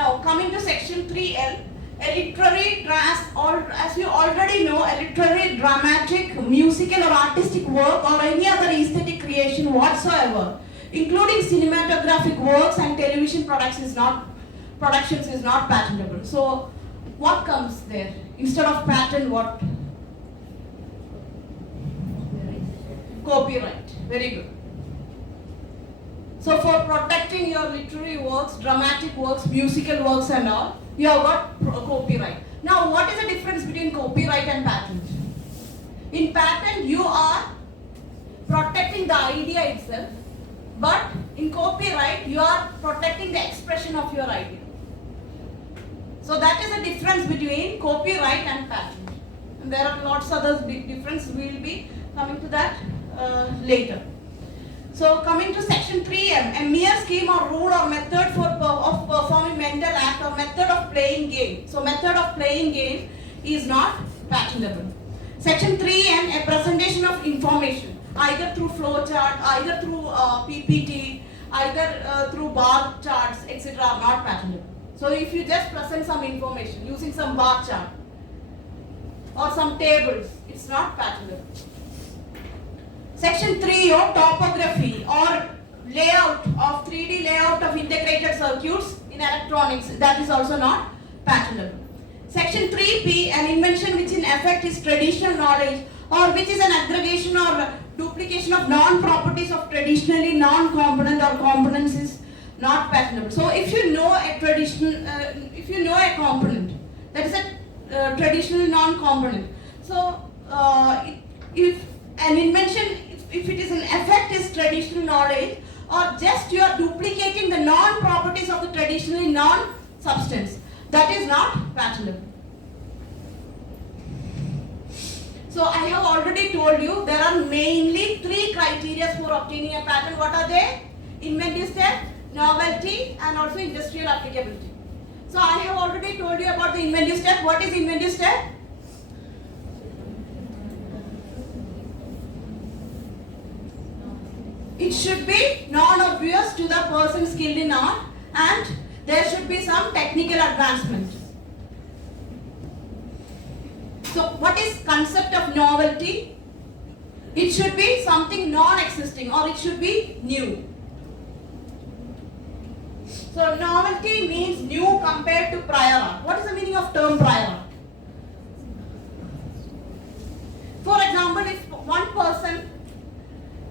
Now coming to section 3L, a literary, as you already know, a literary, dramatic, musical or artistic work or any other aesthetic creation whatsoever, including cinematographic works and television productions is not patentable. So what comes there? Instead of patent, what? Copyright. Very good. So for protecting your literary works, dramatic works, musical works and all, you have got copyright. Now what is the difference between copyright and patent? In patent you are protecting the idea itself, but in copyright you are protecting the expression of your idea. So that is the difference between copyright and patent. And there are lots of other big differences. We will be coming to that later. So coming to section 3M, a mere scheme or rule or method of performing mental act or method of playing game. So method of playing game is not patentable. Section 3N, a presentation of information, either through flowchart, either through PPT, either through bar charts, etc. are not patentable. So if you just present some information using some bar chart or some tables, it's not patentable. Section 3, or topography or layout of 3D layout of integrated circuits in electronics, that is also not patentable. Section 3P, an invention which in effect is traditional knowledge or which is an aggregation or duplication of non-properties of traditionally non-component or components is not patentable. So if you know a a component, that is a traditional non-component. So if an invention, if it is in effect is traditional knowledge, or just you are duplicating the non-properties of the traditionally non-substance, that is not patentable. So I have already told you there are mainly 3 criteria for obtaining a patent. What are they? Inventive step, novelty and also industrial applicability. So I have already told you about the inventive step. What is inventive step? It should be non-obvious to the person skilled in art and there should be some technical advancement. So what is concept of novelty? It should be something non-existing or it should be new. So novelty means new compared to prior art. What is the meaning of term prior art? For example, if one person,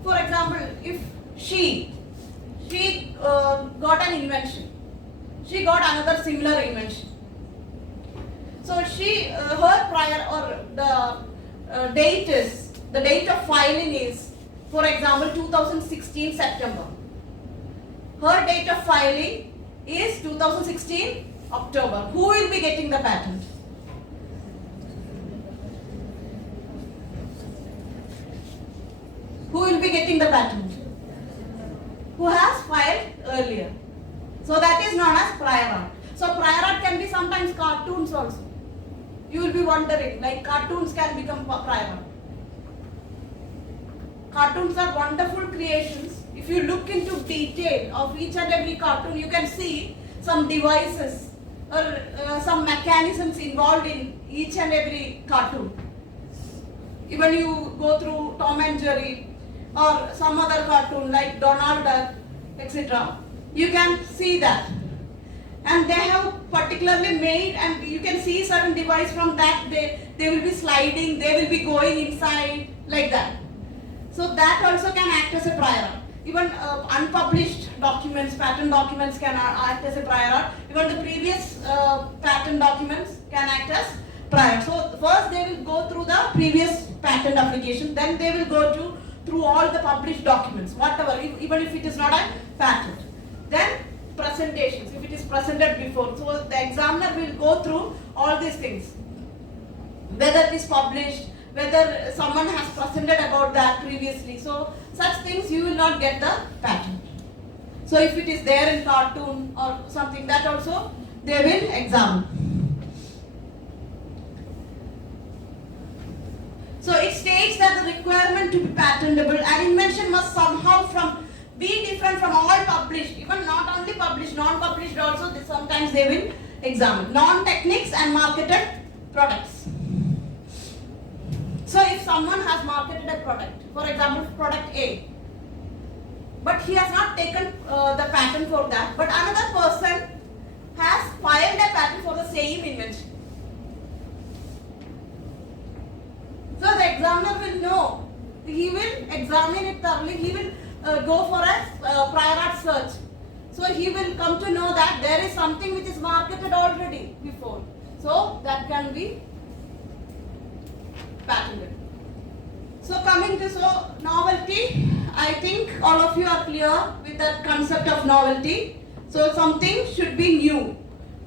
for example, if she got an invention, she got another similar invention. So her prior or the date of filing is, for example, 2016 September. Her date of filing is 2016 October. Who will be getting the patent? Who will be getting the patent? Who has filed earlier. So that is known as prior art. So prior art can be sometimes cartoons also. You will be wondering, like cartoons can become prior art. Cartoons are wonderful creations. If you look into detail of each and every cartoon, you can see some devices or some mechanisms involved in each and every cartoon. Even you go through Tom and Jerry or some other cartoon like Donald Duck, etc. You can see that. And they have particularly made, and you can see certain device from that, they will be sliding, they will be going inside like that. So that also can act as a prior art. Even unpublished documents, patent documents can act as a prior art. Even the previous patent documents can act as prior. So first they will go through the previous patent application, then they will go through all the published documents, whatever, even if it is not a patent. Then presentations, if it is presented before. So the examiner will go through all these things. Whether it is published, whether someone has presented about that previously. So such things you will not get the patent. So if it is there in cartoon or something, that also they will examine. So it states that the requirement to be patentable, an invention must somehow be different from all published, even not only only published, non-published also, sometimes they will examine. Non-techniques and marketed products. So if someone has marketed a product, for example product A, but he has not taken the patent for that, but another person has filed a patent for the same invention. So the examiner will know, he will examine it thoroughly, he will go for a prior art search. So he will come to know that there is something which is marketed already before. So that can be patented. So coming to novelty, I think all of you are clear with the concept of novelty. So something should be new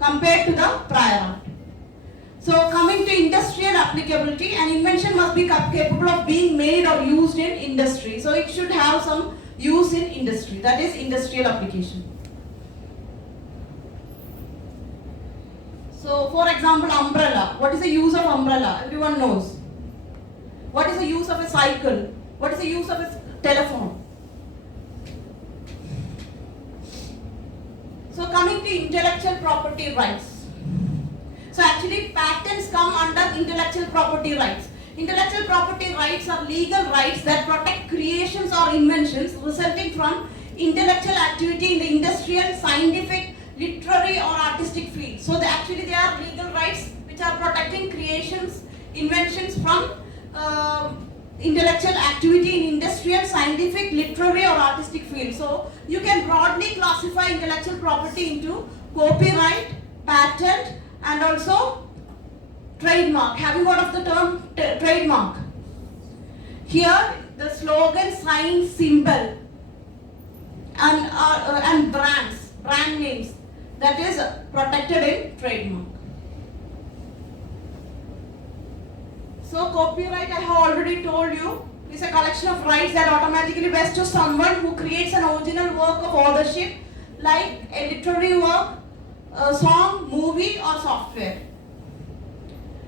compared to the prior art. So coming to industrial applicability, an invention must be capable of being made or used in industry. So it should have some use in industry, that is industrial application. So for example, umbrella. What is the use of umbrella? Everyone knows. What is the use of a cycle? What is the use of a telephone? So coming to intellectual property rights. So actually patents come under intellectual property rights. Intellectual property rights are legal rights that protect creations or inventions resulting from intellectual activity in the industrial, scientific, literary or artistic field. So actually they are legal rights which are protecting creations, inventions from intellectual activity in industrial, scientific, literary or artistic field. So you can broadly classify intellectual property into copyright, patent and also trademark. Have you heard of the term trademark? Here the slogan, sign, symbol and brand names, that is protected in trademark. So copyright, I have already told you, is a collection of rights that automatically vest to someone who creates an original work of authorship, like a literary work, a song, movie or software.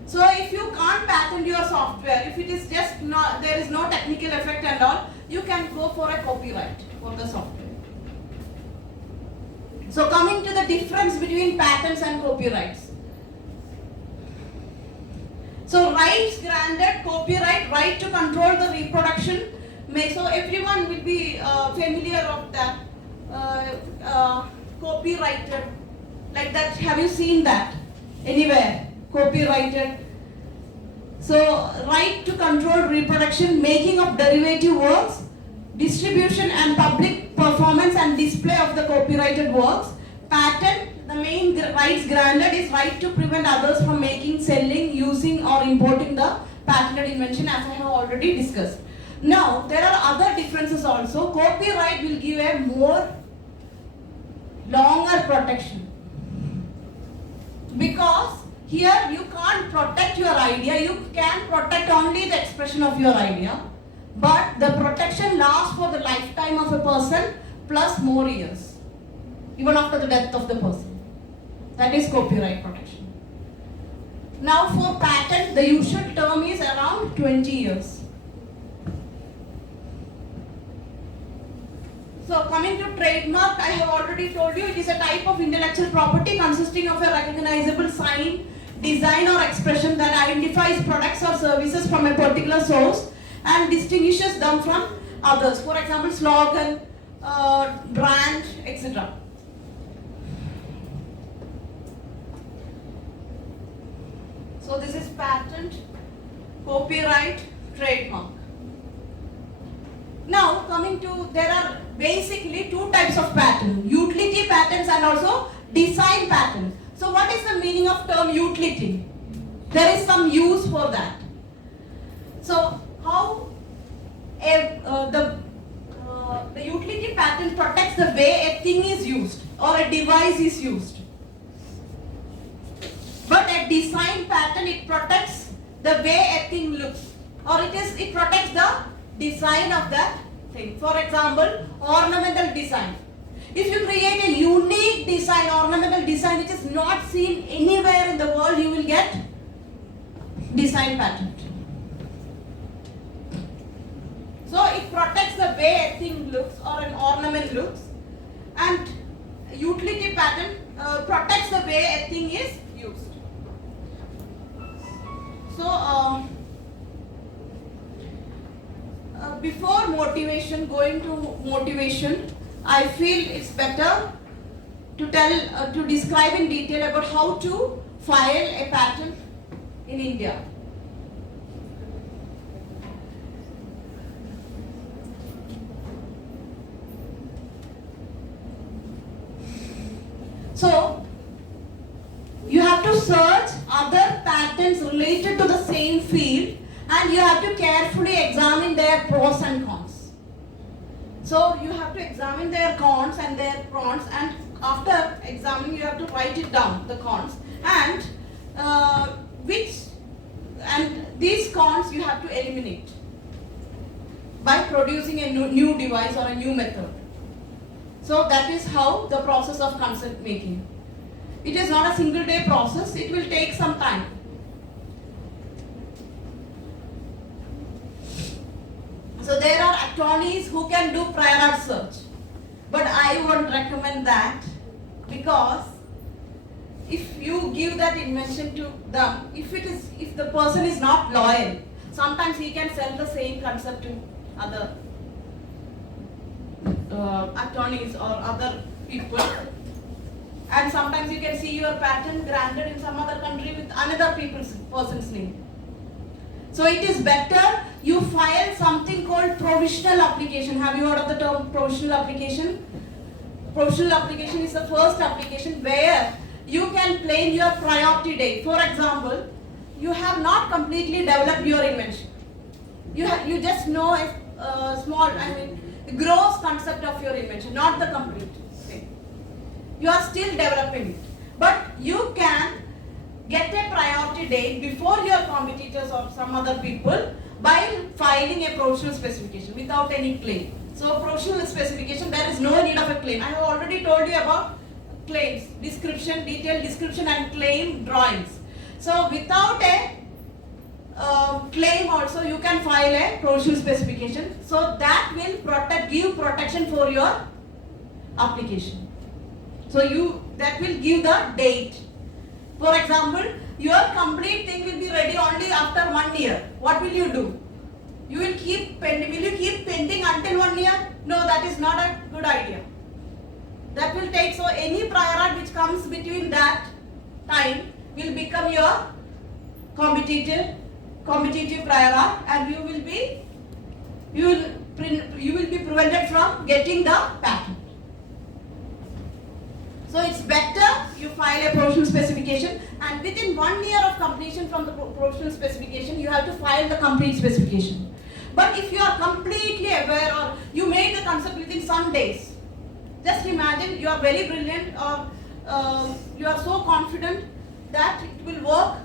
So if you can't patent your software, if it is just not, there is no technical effect and all, you can go for a copyright for the software. So coming to the difference between patents and copyrights. So rights granted, copyright, right to control the reproduction. So everyone will be familiar of that copyrighted, like that. Have you seen that anywhere? Copyrighted. So right to control reproduction, making of derivative works, distribution and public performance and display of the copyrighted works. Patent, the main rights granted is right to prevent others from making, selling, using or importing the patented invention, as I have already discussed. Now there are other differences also. Copyright will give a more longer protection, because here you can't protect your idea, you can protect only the expression of your idea, but the protection lasts for the lifetime of a person plus more years, even after the death of the person. That is copyright protection. Now for patent, the usual term is around 20 years. So coming to trademark, I have already told you, it is a type of intellectual property consisting of a recognizable sign, design or expression that identifies products or services from a particular source and distinguishes them from others. For example, slogan, brand, etc. So this is patent, copyright, trademark. Now coming to, there are basically two types of patent, utility patents and also design patents. So what is the meaning of term utility? There is some use for that. So how the utility patent protects the way a thing is used or a device is used. But a design patent, it protects the way a thing looks, or it protects the design of that thing. For example, ornamental design. If you create a unique design, ornamental design which is not seen anywhere in the world, you will get design patent. So it protects the way a thing looks or an ornament looks, and patent protects the way a thing is used. So before motivation, going to motivation, I feel it's better to to describe in detail about how to file a patent in India. So, you have to search other patents related to the same field, and you have to carefully examine their pros and cons. So, you have to examine their cons and their pros, and after examining, you have to write it down, the cons, and these cons you have to eliminate by producing a new device or a new method. So that is how the process of consent making. It is not a single day process, it will take some time. So there are attorneys who can do prior art search, but I won't recommend that, because if you give that invention to them, if the person is not loyal, sometimes he can sell the same concept to other attorneys or other people, and sometimes you can see your patent granted in some other country with another person's name. So it is better you file something called provisional application. Have you heard of the term provisional application? Provisional application is the first application where you can claim your priority date. For example, you have not completely developed your invention. You just know a small, the gross concept of your invention, not the complete thing. You are still developing it. But you can get a priority date before your competitors or some other people by filing a provisional specification without any claim. So provisional specification, there is no need of a claim. I have already told you about claims, description, detailed description and claim drawings. So without a claim also you can file a provisional specification. So that will give protection for your application. So that will give the date. For example, your complete thing will be ready only after 1 year. What will you do? You will keep pending. Will you keep pending until 1 year? No, that is not a good idea. That will take, so any prior art which comes between that time will become your competitive prior art, and you will be prevented from getting the patent. So it's better you file a provisional specification, and within 1 year of completion from the provisional specification, you have to file the complete specification. But if you are completely aware or you made the concept within some days, just imagine you are very brilliant or you are so confident that it will work,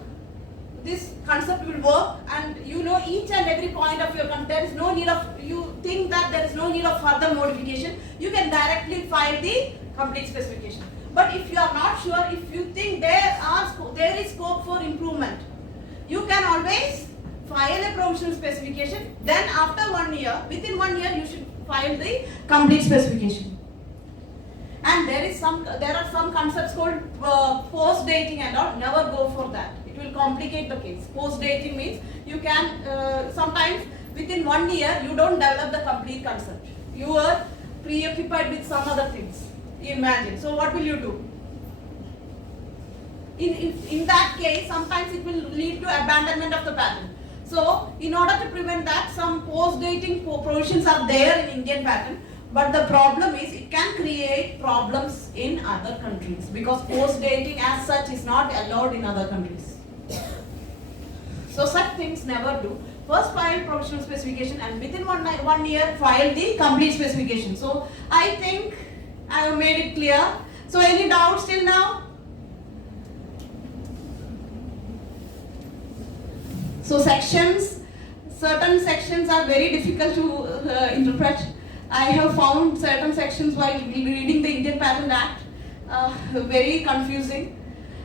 this concept will work, and you know each and every point of your concept. There is no need of, you think that there is no need of further modification, you can directly file the complete specification. But if you are not sure, if you think there is scope for improvement, you can always file a provisional specification. Then after 1 year, within 1 year, you should file the complete specification. And there are some concepts called post dating and all. Never go for that. It will complicate the case. Post dating means you can sometimes within 1 year you don't develop the complete concept. You are preoccupied with some other things. Imagine. So what will you do? In that case, sometimes it will lead to abandonment of the patent. So in order to prevent that, some post-dating provisions are there in Indian patent. But the problem is it can create problems in other countries, because post-dating as such is not allowed in other countries. So such things never do. First file provisional specification, and within 1 year file the complete specification. So I think I have made it clear. So any doubts till now? So certain sections are very difficult to interpret. I have found certain sections while reading the Indian Patent Act very confusing.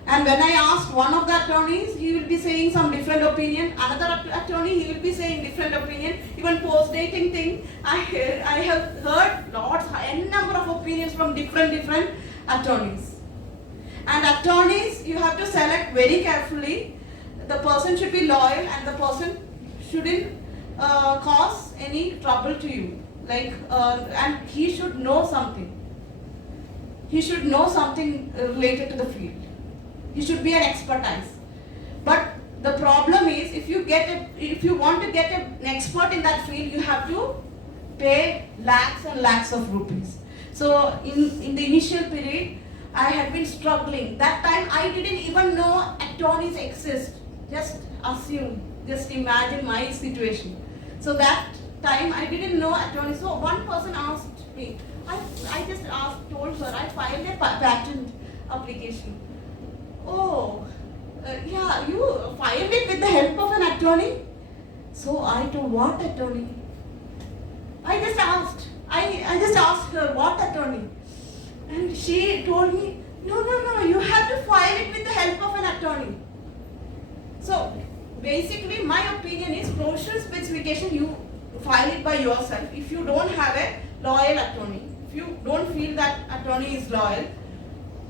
And when I asked one of the attorneys, he will be saying some different opinion. Another attorney, he will be saying different opinion. Even post-dating thing, I have heard lots, n number of opinions from different attorneys. And attorneys, you have to select very carefully. The person should be loyal and the person shouldn't cause any trouble to you. And he should know something. He should know something related to the field. He should be an expertise. But the problem is, if you want to get an expert in that field, you have to pay lakhs and lakhs of rupees. So in the initial period, I had been struggling. That time I didn't even know attorneys exist. Just assume, just imagine my situation. So that time I didn't know attorneys. So one person asked me, I just told her, I filed a patent application. Oh, yeah, you filed it with the help of an attorney? So I told, what attorney? I just asked her, what attorney? And she told me, no, you have to file it with the help of an attorney. So basically my opinion is provisional specification, you file it by yourself if you don't have a loyal attorney. If you don't feel that attorney is loyal.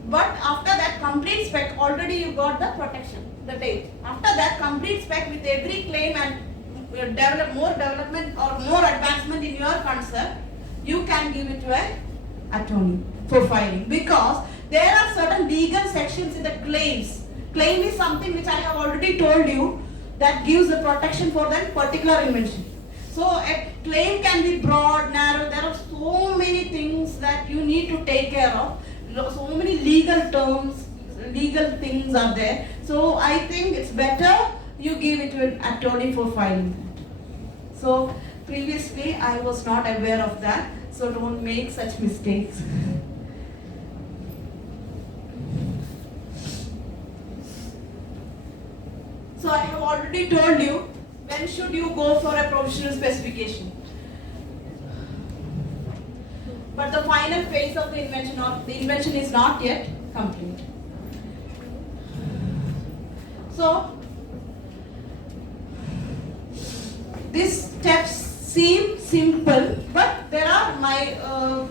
But after that complete spec, already you got the protection, the date. After that complete spec with every claim and more development or more advancement in your concept, you can give it to an attorney for filing, because there are certain legal sections in the claims. Claim is something which I have already told you that gives the protection for that particular invention. So a claim can be broad, narrow. There are so many things that you need to take care of. So many legal terms, legal things are there. So I think it's better you give it to an attorney for filing that. So previously I was not aware of that. So don't make such mistakes. So I have already told you, when should you go for a provisional specification? But the final phase of the invention is not yet complete. So these steps seem simple, but there are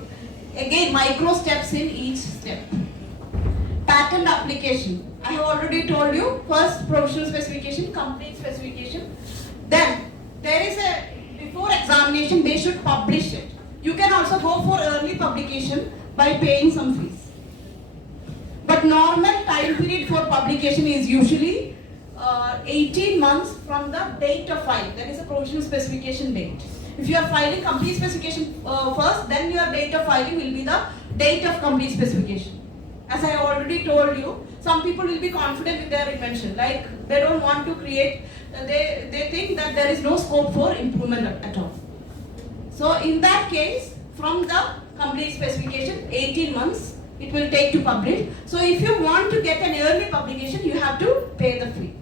again micro steps in each step. Patent application. I have already told you, first provisional specification, complete specification. Then there is before examination they should publish it. You can also go for early publication by paying some fees. But normal time period for publication is usually 18 months from the date of filing. That is a provisional specification date. If you are filing complete specification first, then your date of filing will be the date of complete specification. As I already told you, some people will be confident with their invention. Like they don't want to create, they think that there is no scope for improvement at all. So in that case, from the complete specification, 18 months it will take to publish. So if you want to get an early publication, you have to pay the fee.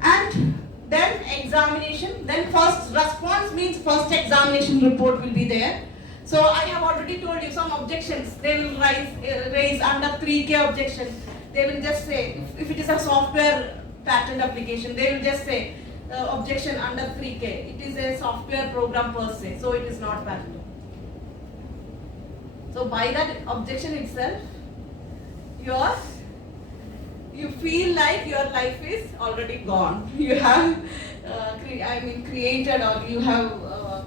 And then examination, then first response means first examination report will be there. So I have already told you some objections they will raise under 3K objection. They will just say, if it is a software patent application, they will just say objection under 3K. It is a software program per se, so it is not patentable. So by that objection itself, you feel like your life is already gone. You have created, or you have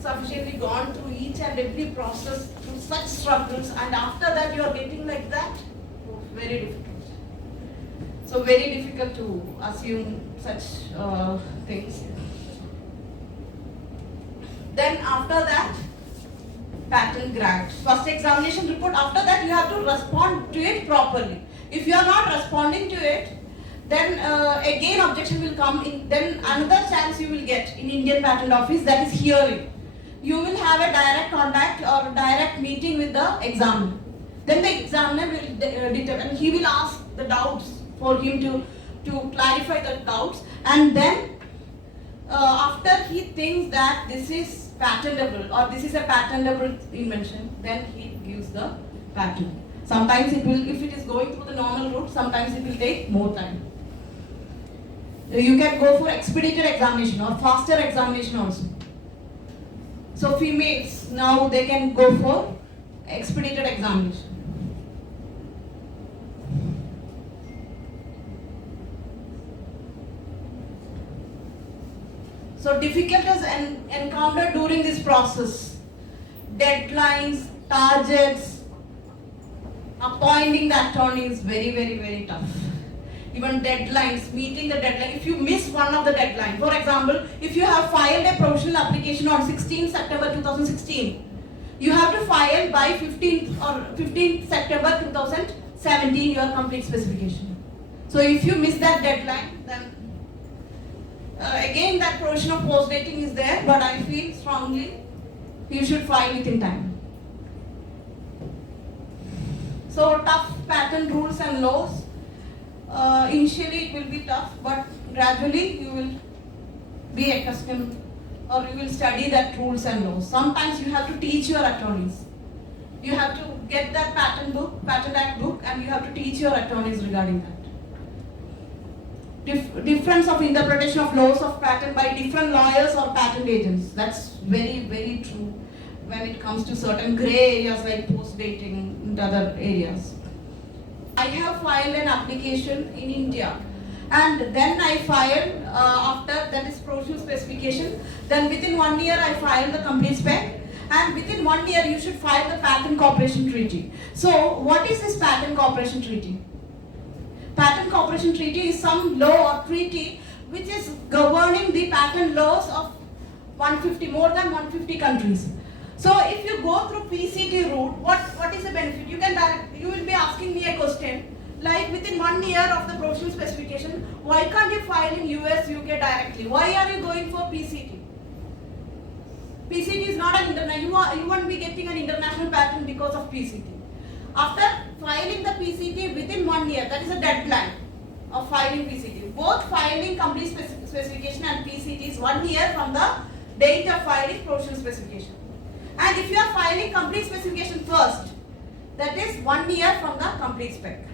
sufficiently gone through each and every process, through such struggles, and after that you are getting like that. Very difficult. So very difficult to assume such things. Then after that, patent grant. First examination report, after that you have to respond to it properly. If you are not responding to it, then again objection will come in. Then another chance you will get in Indian Patent Office, that is hearing. You will have a direct contact or direct meeting with the examiner. Then the examiner will determine, he will ask the doubts for him to clarify the doubts, and then after he thinks that this is patentable or this is a patentable invention, then he gives the patent. Sometimes it will, if it is going through the normal route, sometimes it will take more time. You can go for expedited examination or faster examination also. So females, now they can go for expedited examination. So difficulties encountered during this process, deadlines, targets, appointing the attorney is very tough. Even deadlines, meeting the deadline. If you miss one of the deadlines, for example, if you have filed a provisional application on 16 September 2016, you have to file by 15th September 2017 your complete specification. So if you miss that deadline, then again that provision of post dating is there, but I feel strongly you should file it in time. So tough patent rules and laws. Initially it will be tough, but gradually you will be accustomed or you will study that rules and laws. Sometimes you have to teach your attorneys. You have to get that patent act book, and you have to teach your attorneys regarding that. Difference of interpretation of laws of patent by different lawyers or patent agents. That's very true when it comes to certain gray areas like post dating and other areas. I have filed an application in India, and then I filed after that is provisional specification. Then within 1 year I filed the complete spec, and within 1 year you should file the patent cooperation treaty. So what is this patent cooperation treaty? Patent cooperation treaty is some law or treaty which is governing the patent laws of more than 150 countries. So if you go through PCT route, what is the benefit? You will be asking me a question like within 1 year of the provisional specification, why can't you file in US, UK directly? Why are you going for PCT? PCT is not an international, you won't be getting an international patent because of PCT. After filing the PCT within 1 year, that is a deadline of filing PCT. Both filing complete specification and PCT is 1 year from the date of filing provisional specification. And if you are filing complete specification first, that is 1 year from the complete spec.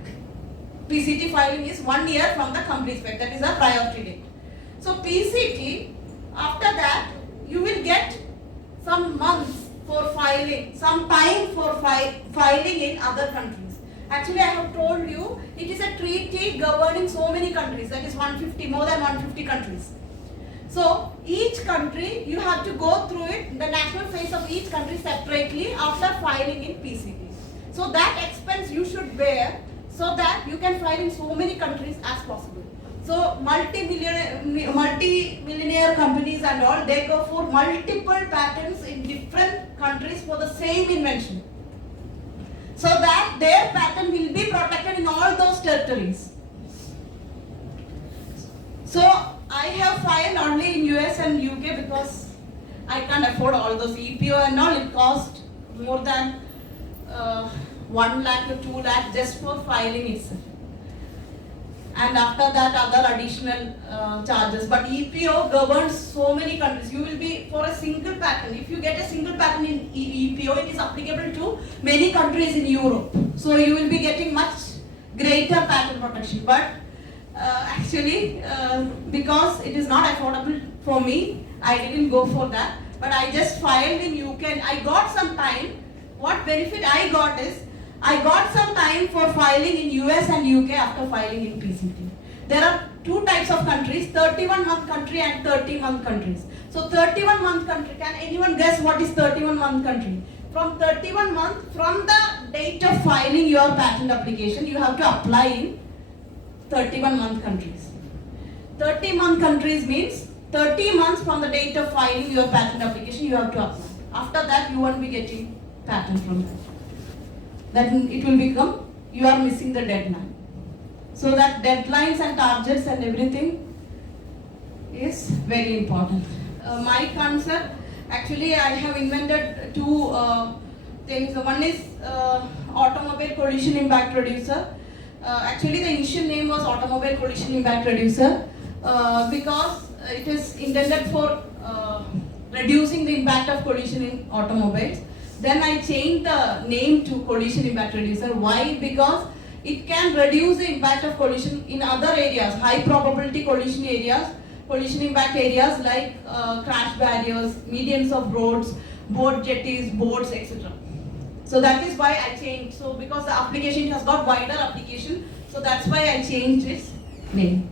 PCT filing is 1 year from the complete spec, that is a priority date. So PCT, after that, you will get some months for filing, some time for filing in other countries. Actually, I have told you, it is a treaty governing so many countries, that is more than 150 countries. So each country, you have to go through it, the national phase of each country separately after filing in PCT. So that expense you should bear so that you can file in so many countries as possible. So multi-millionaire companies and all, they go for multiple patents in different countries for the same invention, so that their patent will be protected in all those territories. So I have filed only in US and UK because I can't afford all those EPO and all. It cost more than 1 lakh to 2 lakh just for filing itself. And after that other additional charges. But EPO governs so many countries. You will be for a single patent. If you get a single patent in EPO, it is applicable to many countries in Europe. So you will be getting much greater patent protection. But actually, because it is not affordable for me, I didn't go for that. But I just filed in UK and I got some time. What benefit I got is, I got some time for filing in US and UK after filing in PCT. There are two types of countries, 31-month country and 30-month countries. So 31-month country, can anyone guess what is 31-month country? From 31 months, from the date of filing your patent application, you have to apply in 31-month countries. 30-month countries means 30 months from the date of filing your patent application, you have to apply. After that, you won't be getting patent from that. Then it will become, you are missing the deadline. So that deadlines and targets and everything is very important. My concept, actually I have invented two things. One is automobile collision impact reducer. Actually the initial name was automobile collision impact reducer because it is intended for reducing the impact of collision in automobiles. Then I changed the name to collision impact reducer. Why? Because it can reduce the impact of collision in other areas, high probability collision areas, collision impact areas like crash barriers, medians of roads, boat jetties, boats, etc. So that is why I changed. So because the application has got wider application, so that's why I changed its name.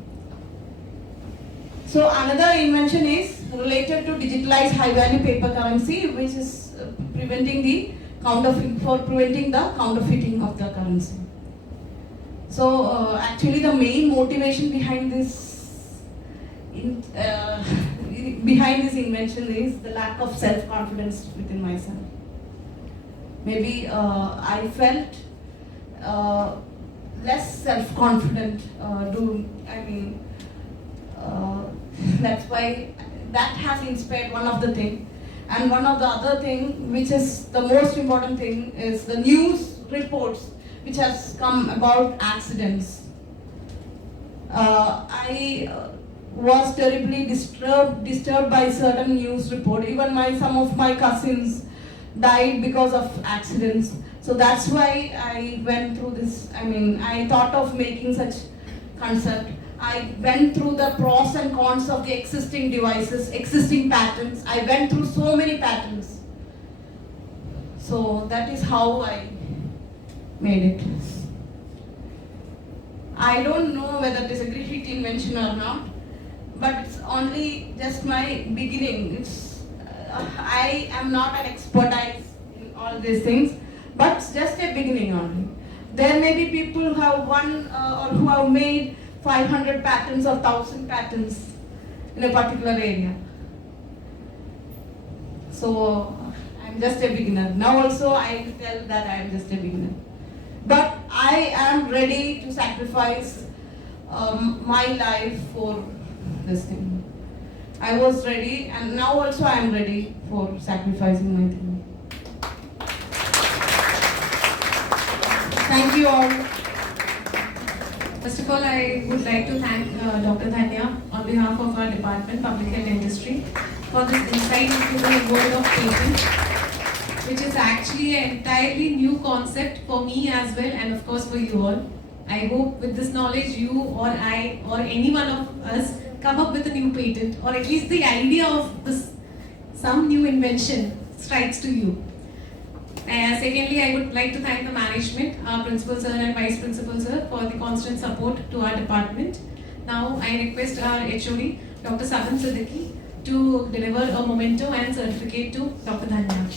So So another invention is related to digitalized high value paper currency, which is preventing the counterfeiting of the currency. So actually the main motivation behind this invention is the lack of self-confidence within myself. Maybe I felt less self-confident. That's why that has inspired one of the thing. And one of the other thing, which is the most important thing, is the news reports which has come about accidents. I was terribly disturbed by certain news report. Even some of my cousins died because of accidents. So that's why I went through this. I thought of making such concept. I went through the pros and cons of the existing devices, existing patents. I went through so many patents. So that is how I made it. I don't know whether it is a great invention or not, but it's only just my beginning. I am not an expertise in all these things, but it's just a beginning only. There may be people who have won or who have made 500 patents or 1,000 patents in a particular area. So I'm just a beginner. Now also I will tell that I am just a beginner. But I am ready to sacrifice my life for this thing. I was ready, and now also I am ready for sacrificing my thing. Thank you all. First of all, I would like to thank Dr. Dhanya on behalf of our department, Public Health Dentistry, for this insight into the world of patent, which is actually an entirely new concept for me as well, and of course for you all. I hope with this knowledge, you or I or any one of us come up with a new patent, or at least the idea of this, some new invention strikes to you. Secondly, I would like to thank the management, our principal sir and vice principal sir, for the constant support to our department. Now I request our HOD, Dr. Saban Siddiqui, to deliver a memento and certificate to Dr. Dhanya.